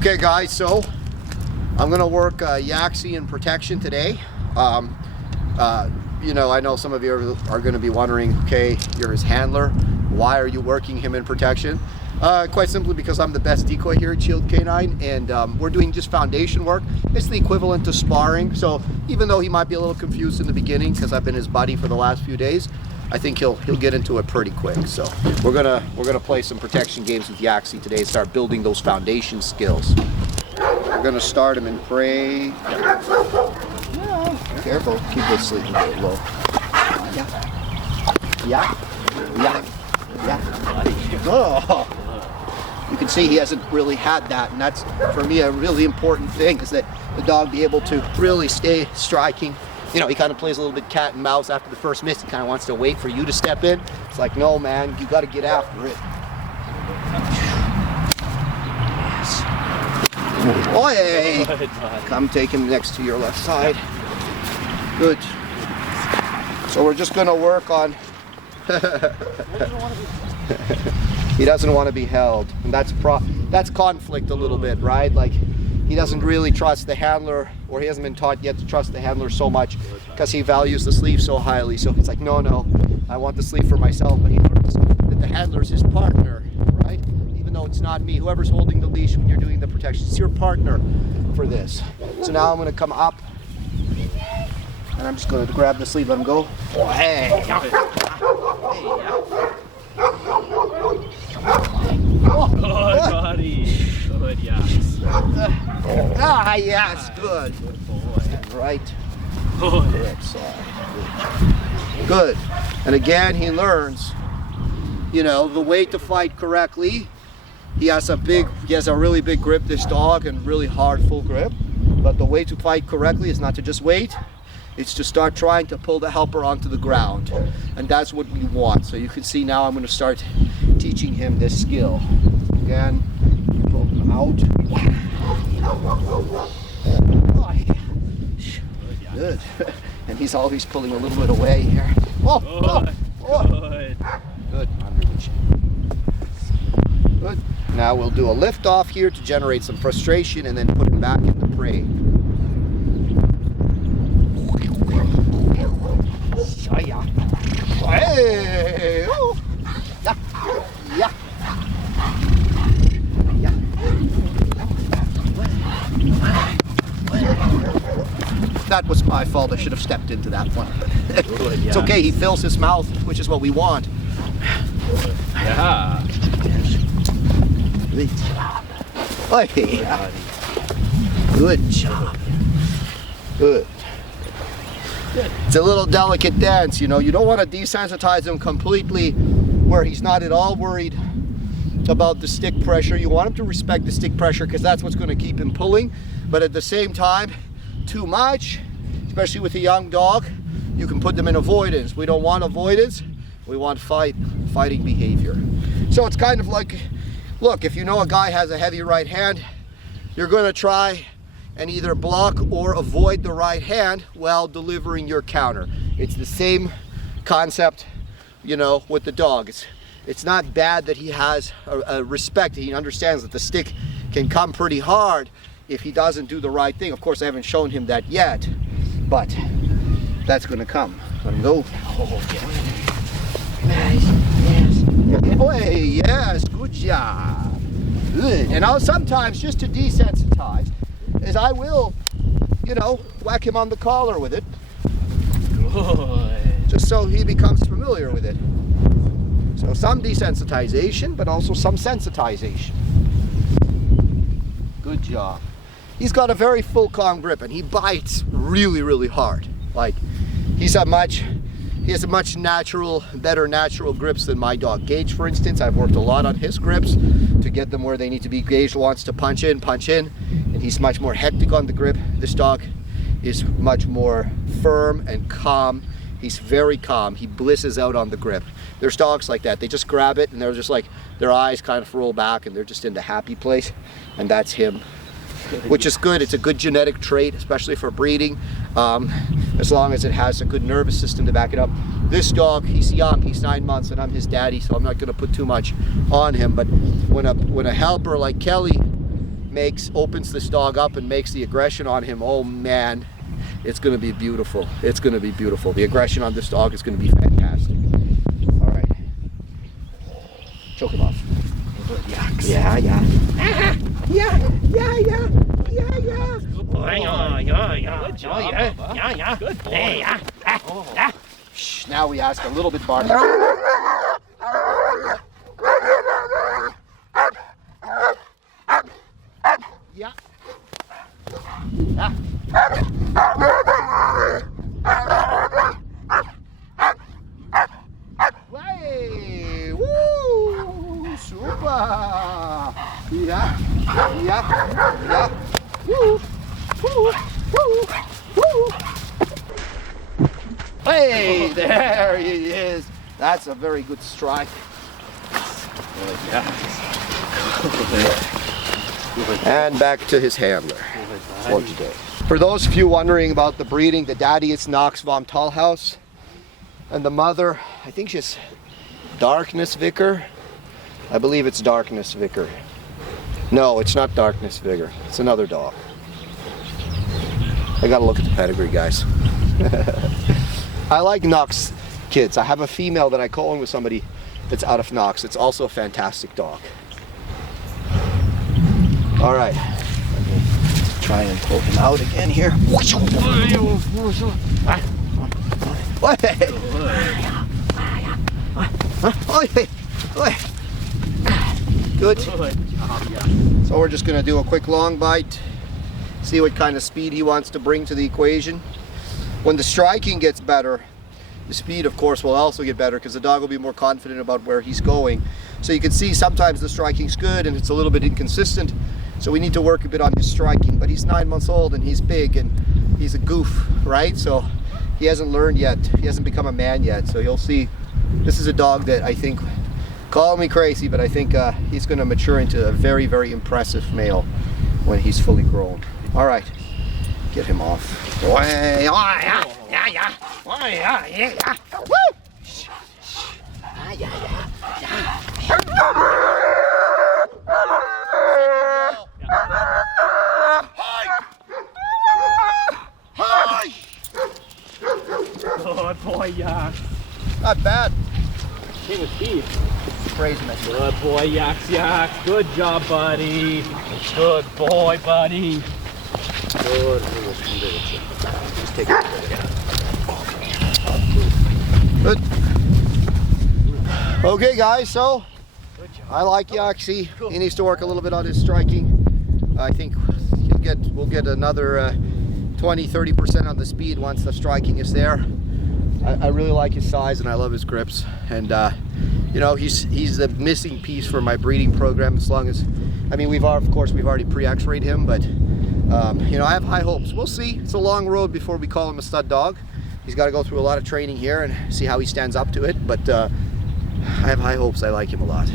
Okay guys, so I'm gonna work Yaxi in protection today. You know, I know some of you are gonna be wondering, okay, you're his handler, why are you working him in protection? Quite simply because I'm the best decoy here at Shield K9, and we're doing just foundation work. It's the equivalent to sparring, so even though he might be a little confused in the beginning because I've been his buddy for the last few days, I think he'll get into it pretty quick. So we're gonna play some protection games with Yaxi today and start building those foundation skills. We're gonna start him in prey. Yeah. Careful, keep it sleeping a bit low. Yeah. Oh. You can see he hasn't really had that, and that's for me a really important thing, is that the dog be able to really stay striking. You know, he kind of plays a little bit cat and mouse after the first miss. He kind of wants to wait for you to step in. It's like, no, man, you got to get after it. Yes. Oi! Come take him next to your left side. Good. So we're just going to work on... He doesn't want to be held. And that's conflict a little bit, right? Like, he doesn't really trust the handler, or he hasn't been taught yet to trust the handler so much because he values the sleeve so highly. So he's like, no, I want the sleeve for myself. But he learns that the handler's his partner, right? Even though it's not me. Whoever's holding the leash when you're doing the protection, it's your partner for this. So now I'm going to come up, and I'm just going to grab the sleeve, let him go. Oh, hey! Good, buddy. Good, yes. Yes, good. Good boy. Right. Good. Right side. Good. And again, he learns, you know, the way to fight correctly. He has a really big grip, this dog, and really hard full grip. But the way to fight correctly is not to just wait. It's to start trying to pull the helper onto the ground. And that's what we want. So you can see now I'm going to start teaching him this skill. Again, pull him out. Good. And he's always pulling a little bit away here. Good. Good. Under the chin. Good. Now we'll do a lift off here to generate some frustration and then put him back in the prey. Hey! Oh. Yeah. That was my fault. I should have stepped into that one. It's okay. He fills his mouth, which is what we want. Yeah. Good job. Oh, yeah. Good job. Good. It's a little delicate dance, you know. You don't want to desensitize him completely where he's not at all worried about the stick pressure. You want him to respect the stick pressure because that's what's going to keep him pulling. But at the same time, too much, especially with a young dog, you can put them in avoidance. We don't want avoidance. We want fighting behavior. So it's kind of like, look, if you know a guy has a heavy right hand, you're going to try and either block or avoid the right hand while delivering your counter. It's the same concept, you know, with the dog. It's not bad that he has a respect. He understands that the stick can come pretty hard if he doesn't do the right thing. Of course, I haven't shown him that yet, but that's going to come. Let him go. Yes, good job. Good. And I'll sometimes, just to desensitize, is I will, you know, whack him on the collar with it. Good. Just so he becomes familiar with it. So some desensitization, but also some sensitization. Good job. He's got a very full calm grip, and he bites really, really hard. Like, he has a much better natural grips than my dog. Gage, for instance, I've worked a lot on his grips to get them where they need to be. Gage wants to punch in, and he's much more hectic on the grip. This dog is much more firm and calm. He's very calm. He blisses out on the grip. There's dogs like that. They just grab it and they're just like, their eyes kind of roll back and they're just in the happy place. And that's him, which is good. It's a good genetic trait, especially for breeding, as long as it has a good nervous system to back it up. This dog, he's young, he's 9 months, and I'm his daddy, so I'm not going to put too much on him. But when a helper like Kelly opens this dog up and makes the aggression on him, oh man, it's going to be beautiful. It's going to be beautiful. The aggression on this dog is going to be fantastic. All right. Choke him off. Yaxi. Yeah. Good boy. Good job, Bubba. Good boy. Shh, now we ask a little bit more. Yeah. Hey, woo, super. Yeah. Woo, woo. Hey, there he is. That's a very good strike. Good, Yaxi. And back to his handler for today. For those of you wondering about the breeding, the daddy is Knox vom Tallhaus, and the mother, I think she's Darkness Vicar. I believe it's Darkness Vicar. No, it's not Darkness Vicar. It's another dog. I gotta look at the pedigree, guys. I like Knox kids. I have a female that I call in with somebody that's out of Knox. It's also a fantastic dog. All right. Try and pull him out again here. Good. So we're just going to do a quick long bite, see what kind of speed he wants to bring to the equation. When the striking gets better, the speed of course will also get better because the dog will be more confident about where he's going. So you can see sometimes the striking's good and it's a little bit inconsistent. So we need to work a bit on his striking, but he's 9 months old and he's big and he's a goof, right? So he hasn't learned yet. He hasn't become a man yet. So you'll see, this is a dog that I think, call me crazy, but I think he's going to mature into a very, very impressive male when he's fully grown. All right, get him off. Good boy, Yaxi. Not bad. King of speed. Crazy, man. Good boy, Yaxi. Good job, buddy. Good boy, buddy. Good. Just take it. Good. Okay, guys. So I like Yaxi. He needs to work a little bit on his striking. I think we'll get another 20-30% on the speed once the striking is there. I really like his size and I love his grips, and you know, he's the missing piece for my breeding program. As long as, I mean, we've already pre-x-rayed him, but you know, I have high hopes. We'll see. It's a long road before we call him a stud dog. He's got to go through a lot of training here and see how he stands up to it, but I have high hopes. I like him a lot.